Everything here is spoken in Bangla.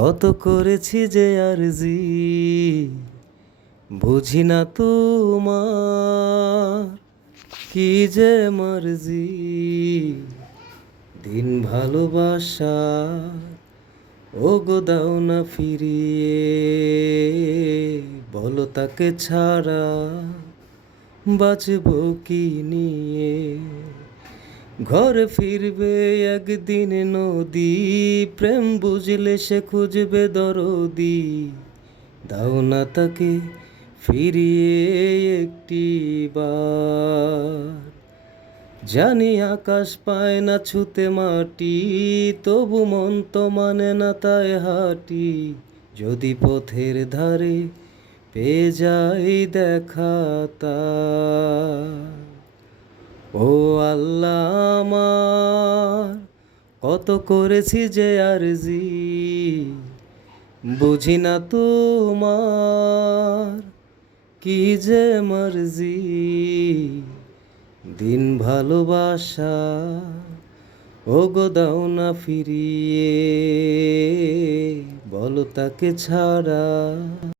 কত করেছি যে আরজি, বুঝি না তোমার কি যে মর্জি। দিন ভালোবাসা ও গো দাও না ফিরিয়ে, বলো তাকে ছাড়া বাঁচব কি নিয়ে। ঘরে ফিরবে একদিন নদী, প্রেম বুঝলে সে খুঁজবে দরদি। দাও না তাকে ফিরিয়ে একটি বার। জানি আকাশ পায় না ছুতে মাটি, তবু মন তো মানে না তাই হাঁটি। যদি পথের ধারে পেয়ে যাই দেখা ও আল্লাহ আমার, কত করেছি যে আরজি, বুঝি না তোমার কি যে মর্জি। দিন ভালোবাসা, ও গো দাও না ফিরিয়ে, বলো তাকে ছাড়া।